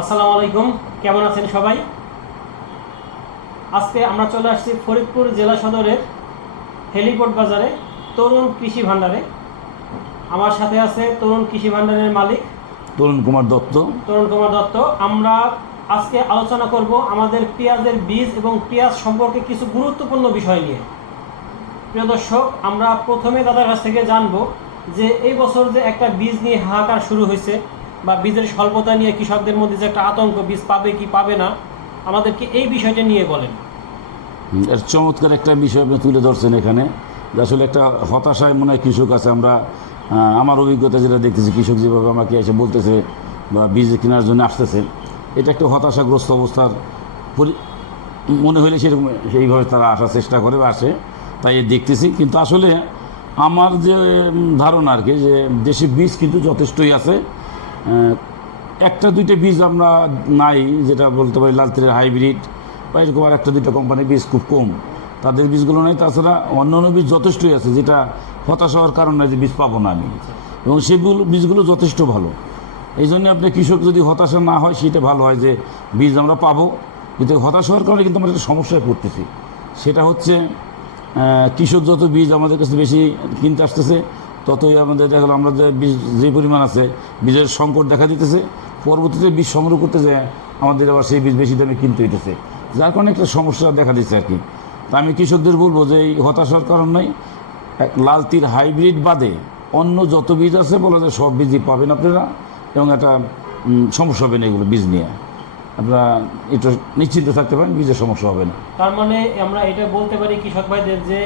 আসসালামু আলাইকুম। কেমন আছেন সবাই? আজকে আমরা চলে আসছি ফরিদপুর জেলা সদরের হেলিপোর্ট বাজারে তরুণ কৃষি ভাণ্ডারে আমার সাথে আছে তরুণ কৃষি ভাণ্ডারের মালিক। তরুণ কুমার দত্ত। তরুণ কুমার দত্ত আমরা আজকে আলোচনা করব আমাদের পেঁয়াজের বীজ এবং পেঁয়াজ সম্পর্কে কিছু গুরুত্বপূর্ণ বিষয় নিয়ে। প্রিয় দর্শক আমরা প্রথমে দাদার কাছ থেকে জানব যে এই বছর যে একটা বীজ নিয়ে হাহাকার শুরু হয়েছে বা বীজের স্বল্পতা নিয়ে কৃষকদের মধ্যে যে একটা আতঙ্ক, বীজ পাবে কি পাবে না, আমাদেরকে এই বিষয়টা নিয়ে বলেন। এর চমৎকার একটা বিষয় আপনি তুলে ধরছেন এখানে। আসলে একটা হতাশায় মনে হয় কৃষক আছে, আমরা আমার অভিজ্ঞতা যেটা দেখতেছি, কৃষক যেভাবে আমাকে এসে বলতেছে বা বীজ কেনার জন্য আসতেছে, এটা একটা হতাশাগ্রস্ত অবস্থার মনে হলে সেরকম সেইভাবে তারা আসার চেষ্টা করে বা আসে, তাই দেখতেছি। কিন্তু আসলে আমার যে ধারণা আর কি, যে দেশে বীজ কিন্তু যথেষ্টই আছে একটা দুইটা বীজ আমরা নাই, যেটা বলতে পারি লালতিরের হাইব্রিড, বা এরকম আর একটা দুইটা কোম্পানির বীজ খুব কম। তাদের বীজগুলো নেই, তাছাড়া অন্যান্য বীজ যথেষ্টই আছে, যেটা হতাশ হওয়ার কারণ নয় যে বীজ পাবো না আমি। এবং সেগুলো, বীজগুলো যথেষ্ট ভালো। এই জন্য আপনি কৃষক যদি হতাশা না হয়, সেটা ভালো হয় যে বীজ আমরা পাবো। কিন্তু হতাশ হওয়ার কারণে কিন্তু আমরা একটা সমস্যায় পড়তেছি। সেটা হচ্ছে কৃষক যত বীজ আমাদের কাছে বেশি কিনতে আসতেছে ততই আমাদের দেখা গেলো আমরা যে বীজ, যে পরিমাণ আছে, বীজের সংকট দেখা দিতেছে, পরবর্তীতে বীজ সংগ্রহ করতে যায় আমাদের আবার সেই বীজ বেশি দামে কিনতে হইতেছে। যার কারণে একটা সমস্যা দেখা দিচ্ছে আর কি। তা আমি কৃষকদের বলব যে এই হতাশার কারণ নয় লালতির হাইব্রিড বাদে অন্য যত বীজ আছে বলা যায় সব বীজই পাবেন আপনারা এবং একটা সমস্যা হবে না এগুলো বীজ নিয়ে। আপনারা একটু নিশ্চিন্ত থাকতে পারেন, বীজের সমস্যা হবে না। তার মানে আমরা এটা বলতে পারি কৃষক ভাইদের যে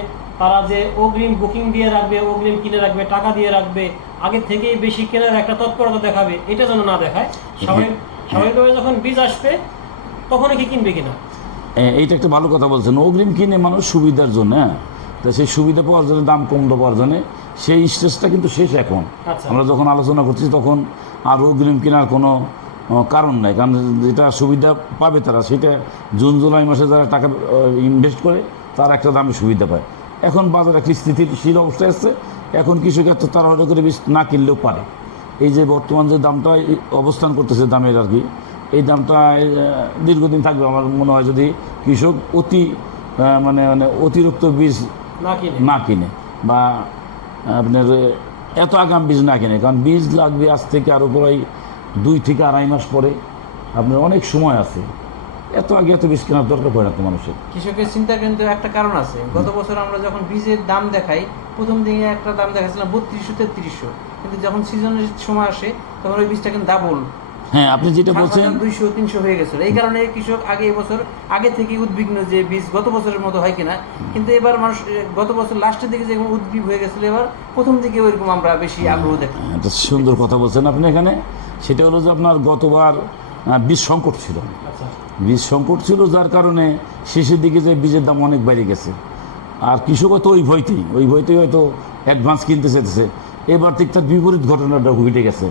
তারা যে অগ্রিম বুকিং দিয়ে রাখবে অগ্রিম কিনে রাখবে টাকা দিয়ে রাখবে আগে থেকেই বেশি কেনার একটা তৎপরতা দেখাবে এটা যেন না দেখায় স্বাভাবিক স্বাভাবিকভাবে যখন বীজ আসবে তখনই কি কিনবে কিনা? এইটা একটা ভালো কথা বলছেন। অগ্রিম কিনে মানুষ সুবিধার জন্য হ্যাঁ? তো সেই সুবিধা পাওয়ার জন্য দাম কম পাওয়ার জন্য সেই স্টেজটা কিন্তু শেষ এখন। আচ্ছা। আমরা যখন আলোচনা করছি তখন আর অগ্রিম কেনার কোনো কারণ নাই। কারণ যেটা সুবিধা পাবে তারা সেটা জুন জুলাই মাসে যারা টাকা ইনভেস্ট করে তারা একটা দামে সুবিধা পায়। এখন বাজারে একটি স্থিতিশীল অবস্থায় আসছে এখন কৃষক এত তাড়াহুড়ো করে বীজ না কিনলেও পারে। এই যে বর্তমান যে দামটা অবস্থান করতেছে দামের আর কি এই দামটা দীর্ঘদিন থাকবে আমার মনে হয় যদি কৃষক অতি মানে মানে অতিরিক্ত বীজ না কিনে। না কিনে বা আপনার এত আগাম বীজ না কিনে। কারণ বীজ লাগবে আজ থেকে আরও প্রায় দুই থেকে আড়াই মাস পরে। আপনার অনেক সময় আছে। এত আগে এত বীজ কেনার দরকার পড়ে না তো মানুষের। কৃষকের চিন্তার কিন্তু একটা কারণ আছে। গত বছর আমরা যখন বীজের দাম দেখাই প্রথম দিকে একটা দাম দেখাচ্ছিলাম বত্রিশশো তেত্রিশশো। কিন্তু যখন সিজনের সময় আসে তখন ওই বীজটা কিন্তু ডাবল হ্যাঁ আপনি যেটা বলছেন দুইশো তিনশো হয়ে গেছিল। এই কারণে কৃষক আগে এবছর আগে থেকে উদ্বিগ্ন যে বীজ গত বছরের মতো হয় কিনা। কিন্তু এবার মানুষ গত বছর লাস্টের দিকে যেরকম উদ্বিগ হয়ে গেছিল এবার প্রথম দিকে ওইরকম আমরা বেশি আগ্রহ দেখি সুন্দর কথা বলছেন আপনি এখানে। সেটা হলো যে আপনার গতবার বীজ সংকট ছিল। আচ্ছা। বীজ সংকট ছিল যার কারণে শেষের দিকে যে বীজের দাম অনেক বেড়ে গেছে। আর কৃষকও তো ওই ভয়তেই ওই ভয়তেই হয়তো অ্যাডভান্স কিনতে চেতেছে এবার ঠিক তার বিপরীত ঘটনাটা ঘটে গেছে।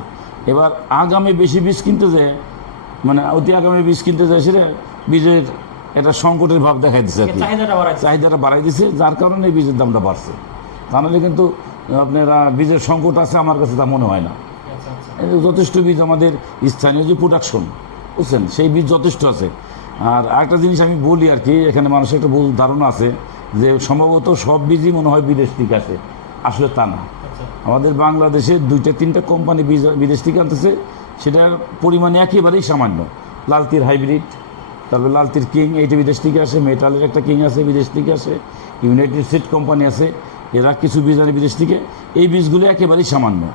এবার আগামী বেশি বীজ কিনতে যায় মানে অতি আগামী বীজ কিনতে যায় সেটা বীজের একটা সংকটের ভাব দেখা দিচ্ছে চাহিদাটা বাড়াই দিছে যার কারণে বীজের দামটা বাড়ছে। তাহলে কিন্তু আপনারা বীজের সংকট আছে আমার কাছে তা মনে হয় না। যথেষ্ট বীজ আমাদের স্থানীয় যে প্রোডাকশন বুঝছেন? সেই বীজ যথেষ্ট আছে। আর আরেকটা জিনিস আমি বলি আর কি এখানে মানুষের একটা ভুল ধারণা আছে যে সম্ভবত সব বীজই মনে হয় বিদেশ থেকে আসে। আসলে তা না। আচ্ছা। আমাদের বাংলাদেশে দুইটা তিনটা কোম্পানি বীজ বিদেশ থেকে আনতেছে। সেটার পরিমাণ একেবারেই সামান্য। লালতির হাইব্রিড তারপরে লালতির কিং এইটা বিদেশ থেকে আসে। মেটালের একটা কিং আছে বিদেশ থেকে আসে। ইউনাইটেড স্টেট কোম্পানি আছে। এরা কিছু বীজ আনে বিদেশ থেকে। এই বীজগুলো একেবারেই সামান্য।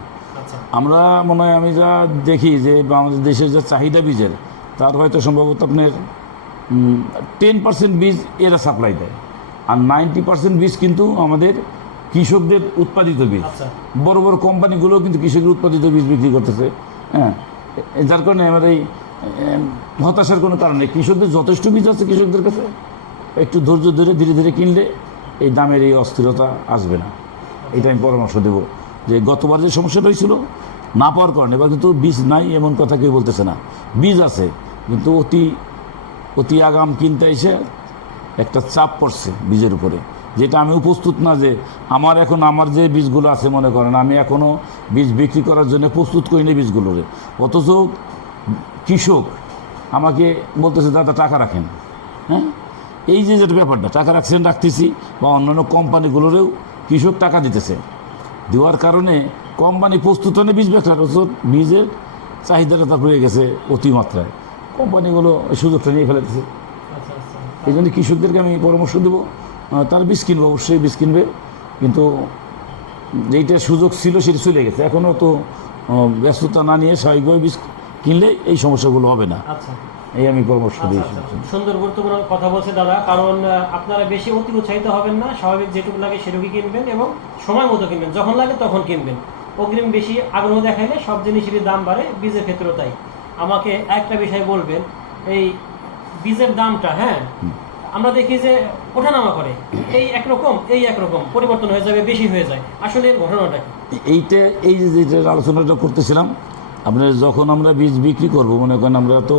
আমরা মনে হয় আমি যা দেখি যে বাংলাদেশ দেশের যে চাহিদা বীজের তার হয়তো সম্ভবত আপনার টেন পার্সেন্ট বীজ এরা সাপ্লাই দেয়। আর নাইনটি পার্সেন্ট বীজ কিন্তু আমাদের কৃষকদের উৎপাদিত বীজ। আচ্ছা। বড় বড় কোম্পানিগুলো কিন্তু কৃষকদের উৎপাদিত বীজ বিক্রি করতেছে। হ্যাঁ যার কারণে আমার এই হতাশার কোনো কারণ নেই। কৃষকদের যথেষ্ট বীজ আছে কৃষকদের কাছে। একটু ধৈর্য ধরে ধীরে ধীরে কিনলে এই দামের এই অস্থিরতা আসবে না। এটা আমি পরামর্শ দেব। যে গতবার যে সমস্যাটা হয়েছিল, না পাওয়ার কারণে, এবার কিন্তু বীজ নাই এমন কথা কেউ বলতেছে না। বীজ আছে, কিন্তু অতি অতি আগাম কিনতে এসে একটা চাপ পড়ছে বীজের উপরে। যেটা আমি প্রস্তুত না যে আমার এখন আমার যে বীজগুলো আছে মনে করেন, আমি এখনও বীজ বিক্রি করার জন্য প্রস্তুত করিনি বীজগুলোরে। অথচ কৃষক আমাকে বলতেছে, দাদা, টাকা রাখেন। হ্যাঁ? এই যে যেটা ব্যাপারটা, টাকা রাখছেন, রাখতেছি, বা অন্যান্য কোম্পানিগুলোরেও কৃষক টাকা দিতেছে। দেওয়ার কারণে কোম্পানি প্রস্তুত হয় না বীজ অথচ বীজের চাহিদাটা তার হয়ে গেছে অতিমাত্রায়। কোম্পানিগুলো সুযোগটা নিয়ে ফেলেছে। এই জন্য কৃষকদেরকে আমি পরামর্শ দেবো। তারা বীজ কিনবে, অবশ্যই বীজ কিনবে। কিন্তু যেইটা সুযোগ ছিল সেটা চলে গেছে। এখনও তো ব্যস্ততা না নিয়ে স্বাভাবিকভাবে বীজ কিনলে এই সমস্যাগুলো হবে না। আচ্ছা। এই আমি পরামর্শ আচ্ছা, দিই আচ্ছা। সুন্দর গুরুত্বপূর্ণ কথা বলছে দাদা। কারণ আপনারা বেশি অতি উৎসাহিত হবেন না। স্বাভাবিক যেটুকু লাগে সেটুকুই কিনবেন এবং সময় মতো কিনবেন। যখন লাগে তখন কিনবেন। অগ্রিম বেশি আগ্রহ দেখাইলে সব জিনিসেরই দাম বাড়ে বীজের ক্ষেত্রেও তাই। আমাকে একটা বিষয় বলবেন এই বীজের দামটা হ্যাঁ? আমরা দেখি যে ওঠানামা করে। এই একরকম এই একরকম। পরিবর্তন হয়ে যাবে বেশি হয়ে যায়। আসলে এর ঘটনাটা এইটা এই যে আলোচনাটা করতেছিলাম আপনার যখন আমরা বীজ বিক্রি করব মনে করেন আমরা তো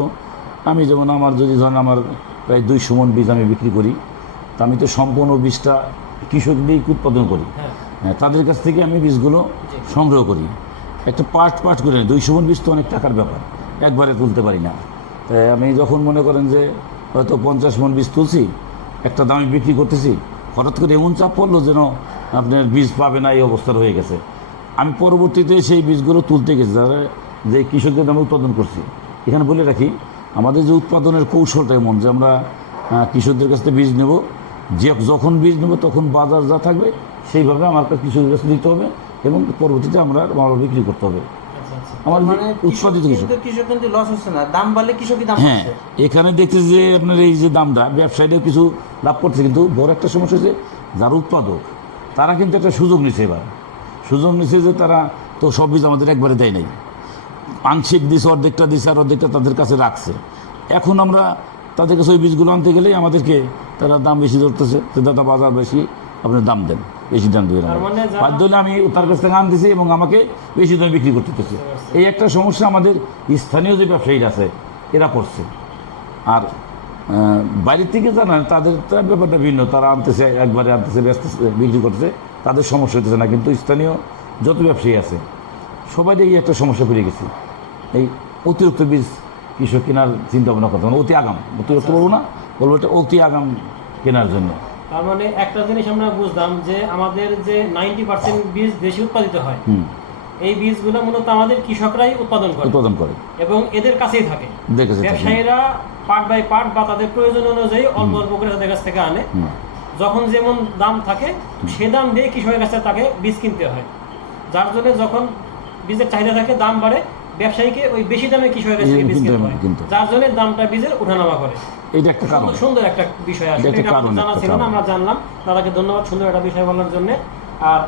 আমি যেমন আমার যদি ধরেন আমার প্রায় দুইশো মন বীজ আমি বিক্রি করি তা আমি তো সম্পূর্ণ বীজটা কৃষক দিয়েই উৎপাদন করি। হ্যাঁ। হ্যাঁ, তাদের কাছ থেকে আমি বীজগুলো সংগ্রহ করি। একটা পার্ট পার্ট করে নিই দুইশো মন বীজ তো অনেক টাকার ব্যাপার একবারে তুলতে পারি না। তাই আমি যখন মনে করেন যে হয়তো পঞ্চাশ মন বীজ তুলছি একটা দামে বিক্রি করতেছি হঠাৎ করে এমন চাপ পড়ল যেন আপনার বীজ পাবে না এই অবস্থার হয়ে গেছে। আমি পরবর্তীতে সেই বীজগুলো তুলতে গেছি যারা যে কৃষকদের আমরা উৎপাদন করছি। এখানে বলে রাখি আমাদের যে উৎপাদনের কৌশলটা এমন যে আমরা কৃষকদের কাছ থেকে বীজ নেব। যে যখন বীজ নেব তখন বাজার যা থাকবে সেইভাবে আমার কাছে কৃষকের কাছে দিতে হবে এবং পরবর্তীতে আমরা মাল বিক্রি করতে হবে। আচ্ছা আচ্ছা। আমার মানে উৎপাদিত কৃষক কৃষক। কিন্তু লস হচ্ছে না দাম বাড়লে কৃষকই হ্যাঁ এখানে দেখতেছি যে আপনার এই যে দামটা ব্যবসায়ীরাও কিছু লাভ করছে কিন্তু বড় একটা সমস্যা হচ্ছে যারা উৎপাদক তারা কিন্তু একটা সুযোগ নিচ্ছে এবার। সুযোগ নিচ্ছে যে তারা তো সব বীজ আমাদের একবারে দেয় নাই। আংশিক দিছে অর্ধেকটা দিছে আর অর্ধেকটা তাদের কাছে রাখছে। এখন আমরা তাদের কাছে ওই বীজগুলো আনতে গেলেই আমাদেরকে তারা দাম বেশি ধরতেছে যে দাদা বাজার বেশি আপনি দাম দেন বেশি দাম দেবেন মানে বাধ্য হলে আমি তার কাছ থেকে আনতেছি এবং আমাকে বেশি দামে বিক্রি করতে এই একটা সমস্যা আমাদের স্থানীয় যে ব্যবসায়ীরা আছে এরা পড়ছে আর বাইরের থেকে জানান তাদের তার ব্যাপারটা ভিন্ন। তারা আনতেছে একবারে আনতেছে ব্যস্ত বিক্রি করতেছে তাদের সমস্যা হতেছে না। কিন্তু স্থানীয় যত ব্যবসায়ী আছে সবাই এই একটা সমস্যা পেয়ে গেছে। এই অতিরিক্ত বীজ কৃষক কেনার চিন্তা ভাবনা করতে অতি আগাম। অতিরিক্ত বলব না বলব এটা অতি আগাম কেনার জন্য। তার মানে একটা জিনিস আমরা বুঝলাম যে আমাদের যে নাইনটি পার্সেন্ট বীজ দেশে উৎপাদিত হয় এই বীজগুলো মূলত আমাদের কৃষকরাই উৎপাদন করে উৎপাদন করে। এবং এদের কাছেই থাকে। ব্যবসায়ীরা পার্ট বাই পার্ট বা তাদের প্রয়োজন অনুযায়ী অল্প অল্প করে তাদের কাছ থেকে আনে। যখন যেমন দাম থাকে সে দাম দিয়ে কৃষকের কাছে তাকে বীজ কিনতে হয়। যার জন্য যখন বীজের চাহিদা থাকে দাম বাড়ে ব্যবসায়ীকে ওই বেশি দামে কৃষকের কাছ বীজ কিনতে কিনতে। হয় যার জন্য দামটা বীজের উঠানামা করে। এটা একটা কারণ। সুন্দর- একটা বিষয় এটা আপনার জানা ছিল না আমরা জানলাম। দাদাকে ধন্যবাদ সুন্দর একটা বিষয় বলার জন্য। আর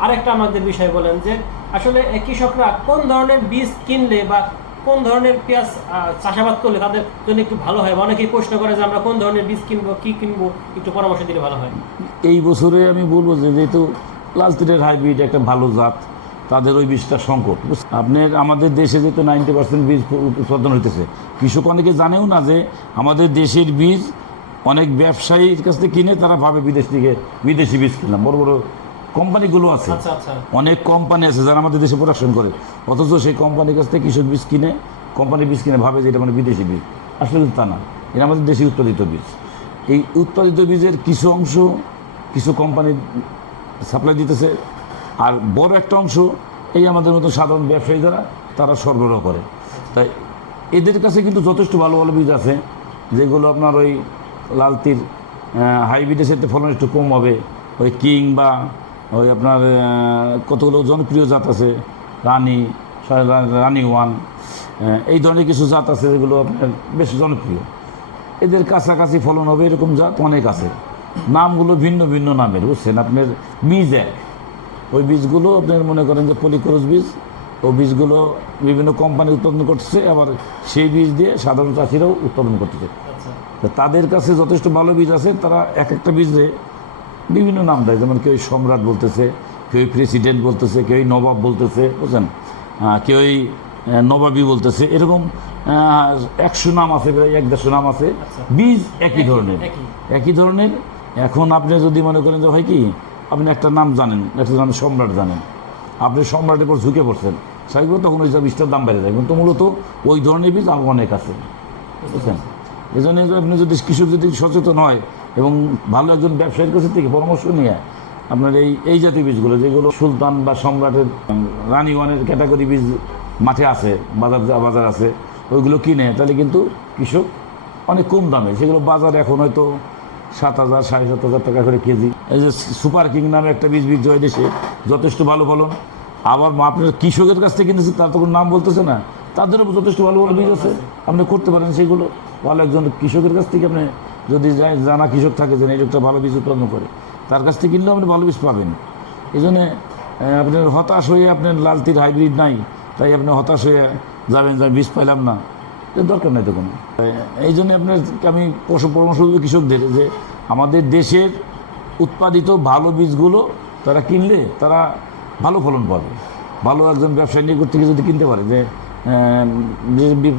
আরেকটা আমাদের বিষয় বলেন যে আসলে কৃষকরা কোন ধরনের বীজ কিনলে বা কোন ধরনের পেঁয়াজ চাষাবাদ করলে তাদের জন্য একটু ভালো হয়? অনেকেই প্রশ্ন করে যে আমরা কোন ধরনের বীজ কিনবো কি কিনবো? একটু পরামর্শ দিলে ভালো হয়। এই বছরে আমি বলব যে যেহেতু লাল তিলের হাইব্রিড একটা ভালো জাত তাদের ওই বীজটা সংকট আপনার আমাদের দেশে যেহেতু নাইনটি পার্সেন্ট বীজ উৎপাদন হইতেছে কৃষক অনেকে জানেও না যে আমাদের দেশের বীজ অনেক ব্যবসায়ীর কাছ থেকে কিনে তারা ভাবে বিদেশ থেকে বিদেশি বীজ কিনলাম। বড় বড় কোম্পানিগুলো আছে। আচ্ছা আচ্ছা। অনেক কোম্পানি আছে যারা আমাদের দেশে প্রোডাকশন করে। অথচ সেই কোম্পানির কাছ থেকে কৃষক বীজ কিনে কোম্পানি বীজ কিনে ভাবে যে এটা মানে বিদেশি বীজ। আসলে তা না। এটা আমাদের দেশে উৎপাদিত বীজ। এই উৎপাদিত বীজের কিছু অংশ কিছু কোম্পানি সাপ্লাই দিতেছে। আর বড় একটা অংশ, এই আমাদের মতো সাধারণ ব্যবসায়ী যারা, তারা সরবরাহ করে। তাই এদের কাছে কিন্তু যথেষ্ট ভালো ভালো বীজ আছে, যেগুলো আপনার ওই লালতির হাইব্রিডের সাথে ফলন একটু কম হবে। ওই কিং বা ওই আপনার কতগুলো জনপ্রিয় জাত আছে, রানী রানী ওয়ান এই ধরনের কিছু জাত আছে যেগুলো আপনার বেশ জনপ্রিয়। এদের কাছাকাছি ফলন হবে এরকম জাত অনেক আছে। নামগুলো ভিন্ন ভিন্ন নামের, বুঝছেন? আপনার বীজ এক ওই বীজগুলো আপনার মনে করেন যে পলিক্রস বীজ ও বীজগুলো বিভিন্ন কোম্পানি উৎপাদন করতেছে আবার সেই বীজ দিয়ে সাধারণ চাষিরাও উৎপাদন করতেছে। আচ্ছা। তো তাদের কাছে যথেষ্ট ভালো বীজ আছে তারা এক একটা বীজে বিভিন্ন নাম দেয় যেমন কেউ সম্রাট বলতেছে কেউ প্রেসিডেন্ট বলতেছে কেউ নবাব বলতেছে বুঝছেন? কেউ নবাবী বলতেছে এরকম একশো নাম আছে প্রায় এক দেড়শো নাম আছে। আচ্ছা। বীজ একই ধরনের। একই। ধরনের। এখন আপনি যদি মনে করেন যে হয় কি আপনি একটা নাম জানেন একটা নাম সম্রাট জানেন। আপনি সম্রাটের পর ঝুঁকে পড়ছেন। স্বাভাবিক তখন ওই সব বীজটার দাম বেড়ে যায়। কিন্তু মূলত ওই ধরনের বীজ আরও অনেক আছে। বুঝছেন? এই জন্য আপনি যদি কৃষক যদি সচেতন হয় এবং ভালো একজন ব্যবসায়ীর কাছে থেকে পরামর্শ নিয়ে আপনার এই এই জাতীয় বীজগুলো যেগুলো সুলতান বা সম্রাটের উম, রানীগণের ক্যাটাগরি বীজ মাঠে আছে বাজার বাজার আছে ওইগুলো কিনে তাহলে কিন্তু কৃষক অনেক কম দামে। সেগুলো বাজার এখন হয়তো সাত হাজার, সাড়ে সাত হাজার টাকা করে কেজি। এই যে সুপার কিং নামে একটা বীজ বিক্রি হয় দেশে, যথেষ্ট ভালো ফলন। আবার আপনার কৃষকের কাছ থেকে কিনেছে, তার তখন নাম বলতেছে না। তাদেরও যথেষ্ট ভালো ভালো বীজ আছে। আপনি করতে পারেন সেগুলো। ভালো একজন কৃষকের কাছ থেকে আপনি যদি জানা কৃষক থাকে যে, এই লোকটা ভালো বীজ উৎপন্ন করে। তার কাছ থেকে কিনলেও আপনি ভালো বীজ পাবেন। এই জন্যে আপনার হতাশ হয়ে আপনার লালতির হাইব্রিড নাই, তাই আপনি হতাশ হয়ে যাবেন যে বীজ পাইলাম না। দরকার নাই তো কোনো এই জন্য আপনার আমি পশু পরামর্শ দেবো কৃষকদের যে আমাদের দেশের উৎপাদিত ভালো বীজগুলো তারা কিনলে তারা ভালো ফলন পাবে। ভালো একজন ব্যবসায়ী নিকট থেকে যদি কিনতে পারে যে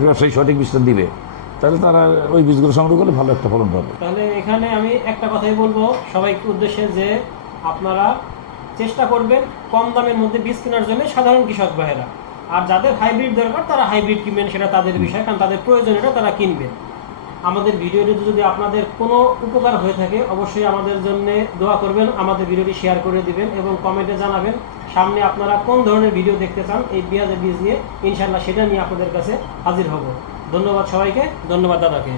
ব্যবসায়ী সঠিক বীজটা দিবে, তাহলে তারা ওই বীজগুলো সংগ্রহ করলে ভালো একটা ফলন পাবে। তাহলে এখানে আমি একটা কথাই বলব, সবাইকে উদ্দেশ্যে যে আপনারা চেষ্টা করবেন কম দামের মধ্যে বীজ কেনার জন্য সাধারণ কৃষক ভাইয়েরা। আর যাদের হাইব্রিড দরকার, তারা হাইব্রিড কিনবেন, সেটা তাদের বিষয়, কারণ তাদের প্রয়োজন, এটা তারা কিনবেন। আমাদের ভিডিওটি যদি আপনাদের কোনো উপকার হয়ে থাকে, অবশ্যই আমাদের জন্য দোয়া করবেন, আমাদের ভিডিওটি শেয়ার করে দিবেন এবং কমেন্টে জানাবেন, সামনে আপনারা কোন ধরনের ভিডিও দেখতে চান, এই পেঁয়াজের বীজ নিয়ে ইনশাল্লাহ সেটা নিয়ে আপনাদের কাছে হাজির হব। ধন্যবাদ সবাইকে, ধন্যবাদ দাদাকে।